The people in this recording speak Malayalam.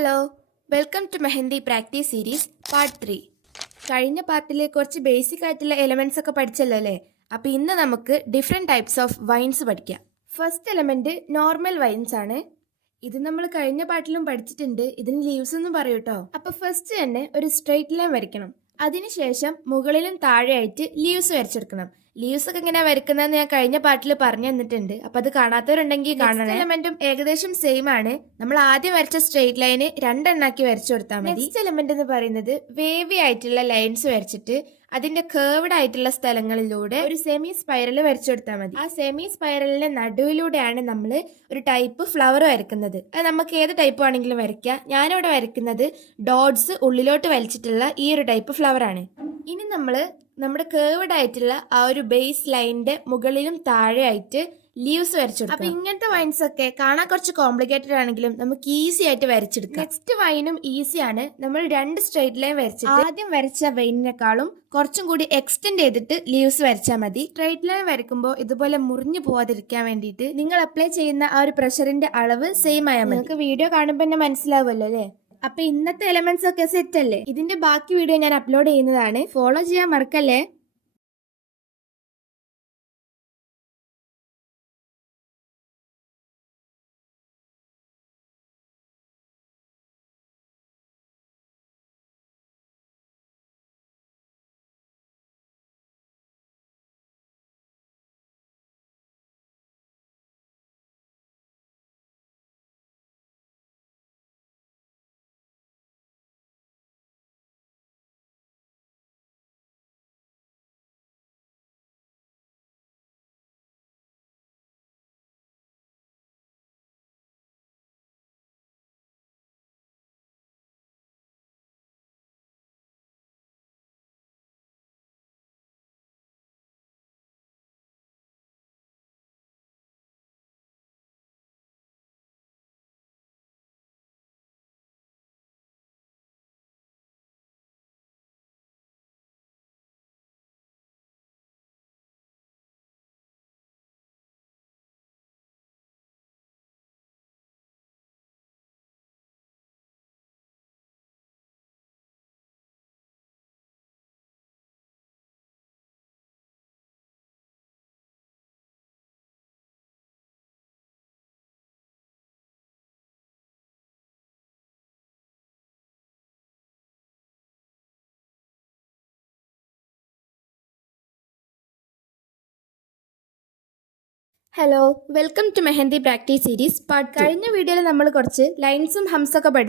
Hello, welcome to mehndi practice series part 3. കഴിഞ്ഞ പാർട്ടിൽ കുറച്ച് ബേസിക് ആയിട്ടുള്ള എലമെന്റ്സ് ഒക്കെ പഠിച്ചല്ലോ അല്ലേ? അപ്പോൾ ഇന്ന് നമുക്ക് ഡിഫറെൻറ്റ് ടൈപ്സ് ഓഫ് വൈൻസ് പഠിക്കാം. ഫസ്റ്റ് എലമെന്റ് നോർമൽ വൈൻസ് ആണ്. ഇത് നമ്മൾ കഴിഞ്ഞ പാർട്ടിലും പഠിച്ചിട്ടുണ്ട്. ഇതിന് ലീവ്സ് ഒന്നും പറയൂട്ടോ. അപ്പോൾ ഫസ്റ്റ് തന്നെ ഒരു സ്ട്രെയിറ്റ് ലൈൻ വരയ്ക്കണം. അതിനുശേഷം മുകളിലും താഴെയായിട്ട് ലീവ്സ് വരച്ചെടുക്കണം. ലീവ്സ് ഒക്കെ ഇങ്ങനെ വരയ്ക്കുന്നതെന്ന് ഞാൻ കഴിഞ്ഞ പാർട്ടിൽ പറഞ്ഞു തന്നിട്ടുണ്ട്. അപ്പൊ അത് കാണാത്തവരുണ്ടെങ്കിൽ കാണണം. എലമെന്റും ഏകദേശം സെയിം ആണ്. നമ്മൾ ആദ്യം വരച്ച സ്ട്രെയിറ്റ് ലൈന് രണ്ടെണ്ണാക്കി വരച്ചു കൊടുത്താൽ മതി. നെക്സ്റ്റ് എലമെന്റ് എന്ന് പറയുന്നത് വേവി ആയിട്ടുള്ള ലൈൻസ് വരച്ചിട്ട് അതിന്റെ കേർവ്ഡ് ആയിട്ടുള്ള സ്ഥലങ്ങളിലൂടെ ഒരു സെമി സ്പൈറൽ വരച്ചു കൊടുത്താൽ മതി. ആ സെമി സ്പൈറലിന്റെ നടുവിലൂടെയാണ് നമ്മൾ ഒരു ടൈപ്പ് ഫ്ലവർ വരയ്ക്കുന്നത്. അത് നമുക്ക് ഏത് ടൈപ്പ് ആണെങ്കിലും വരയ്ക്കാം. ഞാനിവിടെ വരയ്ക്കുന്നത് ഡോട്ട്സ് ഉള്ളിലോട്ട് വലിച്ചിട്ടുള്ള ഈ ഒരു ടൈപ്പ് ഫ്ലവർ ആണ്. ഇനി നമ്മുടെ കേർവ്ഡ് ആയിട്ടുള്ള ആ ഒരു ബേസ് ലൈനിന്റെ മുകളിലും താഴെയായിട്ട് ലീവ്സ് വരച്ചെടുക്കും. അപ്പൊ ഇങ്ങനത്തെ വൈൻസ് ഒക്കെ കാണാൻ കുറച്ച് കോംപ്ലിക്കേറ്റഡ് ആണെങ്കിലും നമുക്ക് ഈസി ആയിട്ട് വരച്ചെടുക്കാം. നെക്സ്റ്റ് വൈനും ഈസിയാണ്. നമ്മൾ രണ്ട് സ്ട്രെയിറ്റ് ലൈൻ വരച്ചിട്ട് ആദ്യം വരച്ച വൈനിനെക്കാളും കുറച്ചും കൂടി എക്സ്റ്റെൻഡ് ചെയ്തിട്ട് ലീവ്സ് വരച്ചാൽ മതി. സ്ട്രെയിറ്റ് ലൈൻ വരയ്ക്കുമ്പോൾ ഇതുപോലെ മുറിഞ്ഞു പോവാതിരിക്കാൻ വേണ്ടിയിട്ട് നിങ്ങൾ അപ്ലൈ ചെയ്യുന്ന ആ ഒരു പ്രഷറിന്റെ അളവ് സെയിം ആയാൽ മതി. നിങ്ങൾക്ക് വീഡിയോ കാണുമ്പോൾ തന്നെ മനസ്സിലാവുമല്ലോ അല്ലേ? അപ്പൊ ഇന്നത്തെ എലമെന്റ്സ് ഒക്കെ സെറ്റ് അല്ലേ? ഇതിന്റെ ബാക്കി വീഡിയോ ഞാൻ അപ്ലോഡ് ചെയ്യുന്നതാണ്. ഫോളോ ചെയ്യാൻ മറക്കല്ലേ. Hello, welcome to mehndi practice series part. കഴിഞ്ഞ വീഡിയോയിൽ നമ്മൾ കുറച്ച് ലൈൻസും ഹംസൊക്കെ പഠിച്ചു.